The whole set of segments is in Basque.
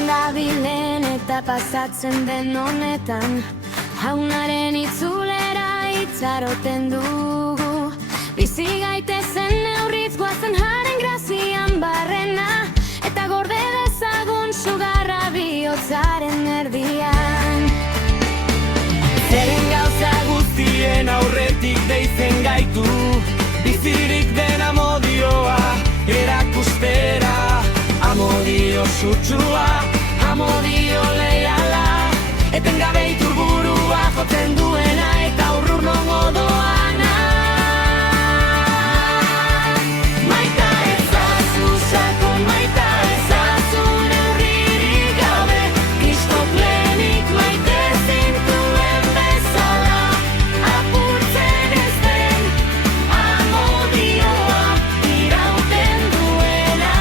Zertan dabilen eta pasatzen den honetan, jaunaren itzulera itxaroten dugu. Bizi gaitezen neurriz guazen haren grazian barrena, eta gorde dezagun sugarra bihotzaren erdian. Zeren gauza guztien aurretik deitzen gaitu, bizirik den amodioa erakustera. Amodio sutsua, amodio leiala, etengabe iturburua jotzen duena eta urrur nongo doana. Maita ezazu sakon, maita ezazu neurririk gabe, kristoklenik maite zintuen bezala, apurtzen ez den amodioa irauten duena,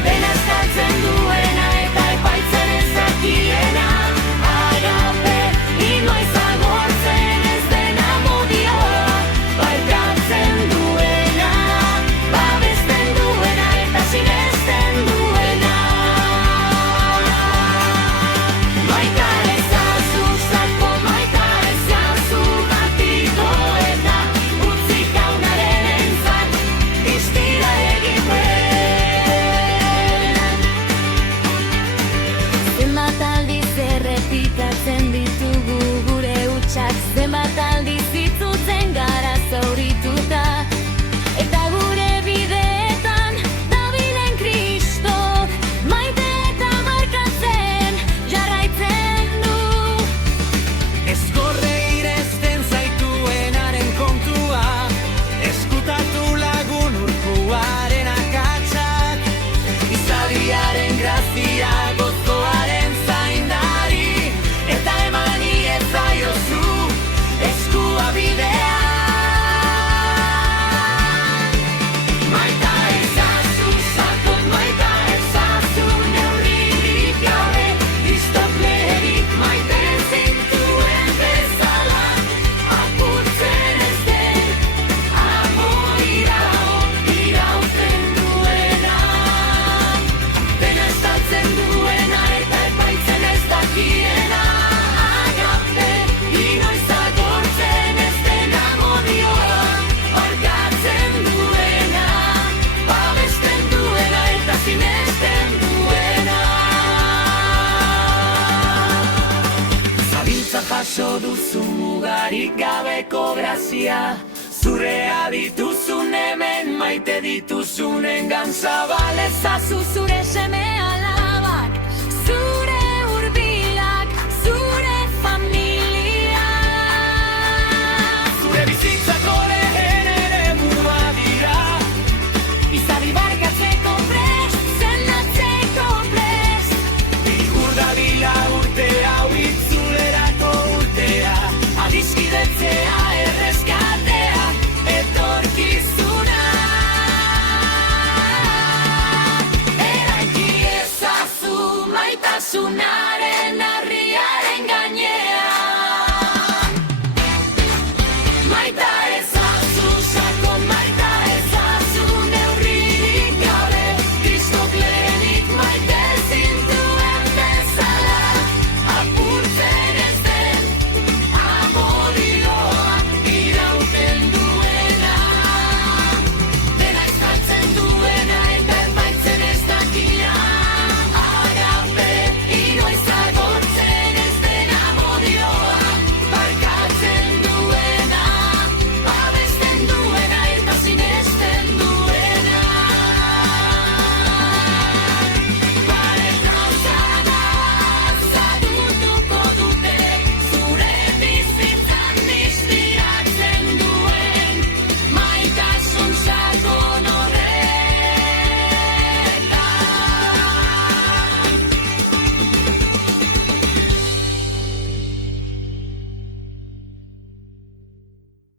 dena eskatzen duena eta epaitzen ez dakiena, agape inoiz agortzen ez den amodioa, barkatzen duena, babesten duena eta sinesten duena. Maita ezazu zako, maita ezazu batiko eta utzik jaunaren entzat istira egiten. Zenbat aldiz errepikatzen ditugu gure hutsak, zenbat aldiz itzutzen gara zaurituta, eta gure bideetan dabilen Kristok maite eta markatzen jarraitzen du. Ezkorre irezten zaituenaren kontua, eskutatu lagun urkuaren akatsak, izadiaren grazia gozoaren zaindari, eta emani ez zaiozu eskua bidean. Maita ezazu sakon, maita ezazu neurririk gabe, kristoklerik maite zintuen bezala, apurtzen ez den amodioa irauten duena, dena estaltzen duena eta epaitzen ez dakiena, agape inoiz agortzen ez den amodioa, barkatzen duena, babesten duena eta sinesten duena. Zabiltza jaso duzu mugarik gabeko grazia, zurea dituzun hemen maite dituzunen gantzabal ezazu zure seme